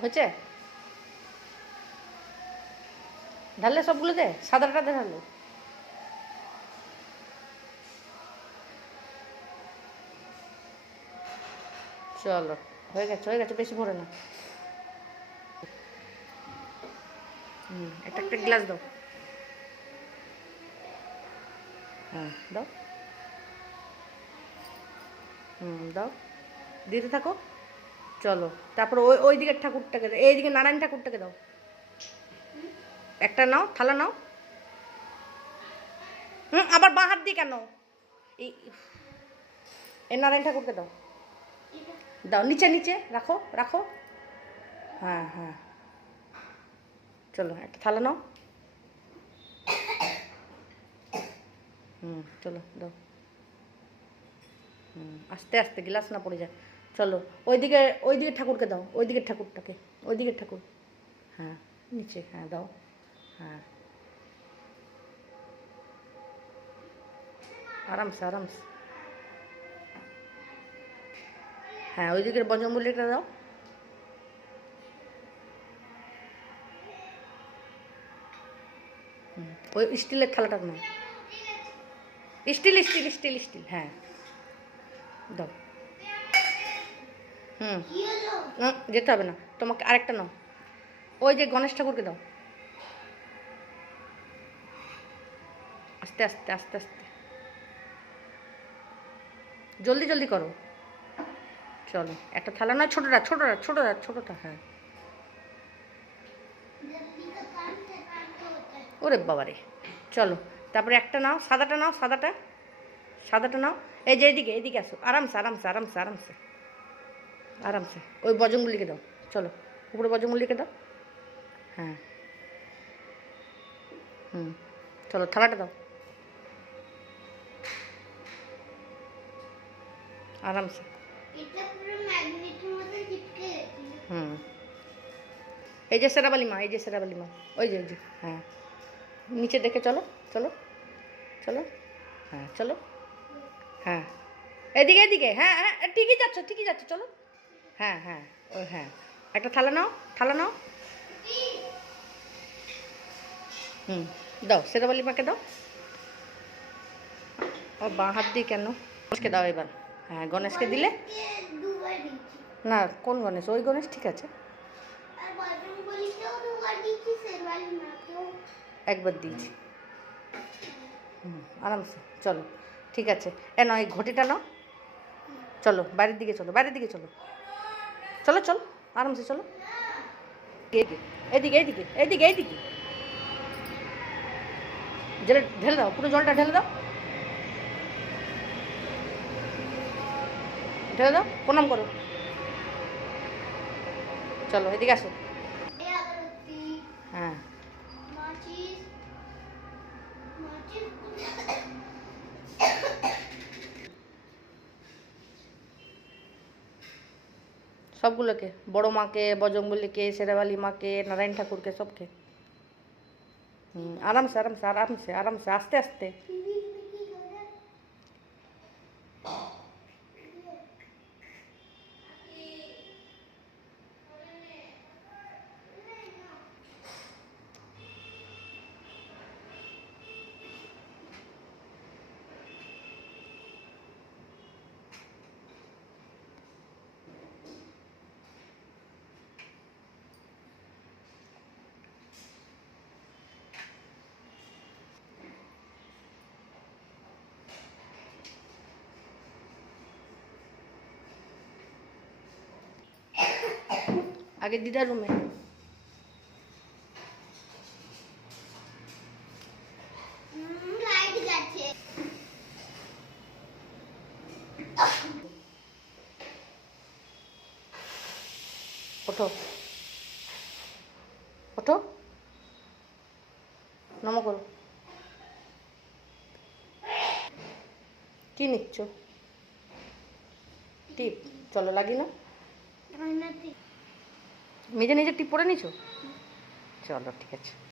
হয়েছে? ঢাললে সবগুলোতে সাদাটা ঢালো চলো, হয়ে গেছে হয়ে গেছে, বেশি ভরে না। হুম, একটা একটা গ্লাস দাও। হ্যাঁ দাও। হুম, দাও। দিতে থাকো। চলো। তারপর ওই ওই দিকের ঠাকুরটাকে দাও এইদিকে নারায়ণ ঠাকুরটাকে দাও। একটা নাও, থালা নাও। হুম, আবার বাঁ হাত দিয়ে কেন? এই এই নারায়ণ ঠাকুরকে দাও। দাও, নিচে নিচে, রাখো রাখো। হ্যাঁ হ্যাঁ। চলো, একটা থালা নাও। হুম, চলো, দাও। হুম, আস্তে আস্তে, গ্লাস না পড়ে যায়। চলো, ওইদিকে ওইদিকে ঠাকুরকে দাও ওইদিকে ঠাকুরটাকে ওইদিকে ঠাকুর। হ্যাঁ নিচে হ্যাঁ দাও। হ্যাঁ। আরামসে আরামসে। হ্যাঁ ওই দিকের বজরঙ্গলিটা দাও ওই স্টিলের থালাটা নাও। স্টিল স্টিল স্টিল স্টিল হ্যাঁ। দাও। হুম। যেতে হবে না। তোমাকে আরেকটা নাও। ওই যে গণেশ ঠাকুরকে দাও। আস্তে আস্তে আস্তে আস্তে। জলদি জলদি করো। চলো একটা থালা নয় ছোটোটা ছোটোটা ছোটোটা ছোটোটা হ্যাঁ। ওরে বাবারে। চলো তারপরে একটা নাও সাদাটা নাও সাদাটা সাদাটা নাও। এই যে এদিকে এদিকে আসো। আরামসে আরামসে আরামসে আরামসে। আরামসে। ওই বজঙ্গুলিকে দাও। চলো উপরে বজঙ্গুলিকে দাও। হ্যাঁ। হুম চলো থালাটা দাও। আরামসে। হুম। এই যে সেরাবালি মা এই যে সেরাবালি মা ওই যে ওই যে হ্যাঁ। নিচে দেখে চলো চলো চলো হ্যাঁ চলো। হ্যাঁ। এদিকে এদিকে হ্যাঁ হ্যাঁ ঠিকই যাচ্ছ ঠিকই যাচ্ছ চলো। হ্যাঁ হ্যাঁ ওই হ্যাঁ। একটা থালা নাও থালা নাও। হুম, দাও সেরাবালি মাকে দাও। ও বাঁ হাত দিয়ে কেন? গণেশকে দাও এবার। হ্যাঁ গণেশকে দিলে? না, কোন গণেশ? ওই গণেশ ঠিক আছে। একবার দিয়েছি। হুম, আরামসে, চলো, ঠিক আছে। এ নয় ঘটিটা নাও। চলো বাইরের দিকে চলো বাইরের দিকে চলো। চলো চলো, আরামসে চলো। এদিকে এদিকে এদিকে এদিকে এদিকে। জলে ঢেলে দাও, পুরো জলটা ঢেলে দাও। ঢেলে দাও, প্রণাম করো। চলো, এদিকে আসো এই আগরবাতি হ্যাঁ মাচিস মাচিস সবগুলোকে, বড় মাকে, বজরংবলীকে, শেরাবালি মাকে, নারায়ণ ঠাকুরকে, সবকে। হুম, আরামসে আরামসে আরামসে আরামসে, আস্তে আস্তে। আগে দিদার রুমে ওঠো। ওঠো। নম করো। কি নিচ্ছ? টিপ। চলো লাগি না নিজে নিজে টিপ পরে নিছো? চলো ঠিক আছে।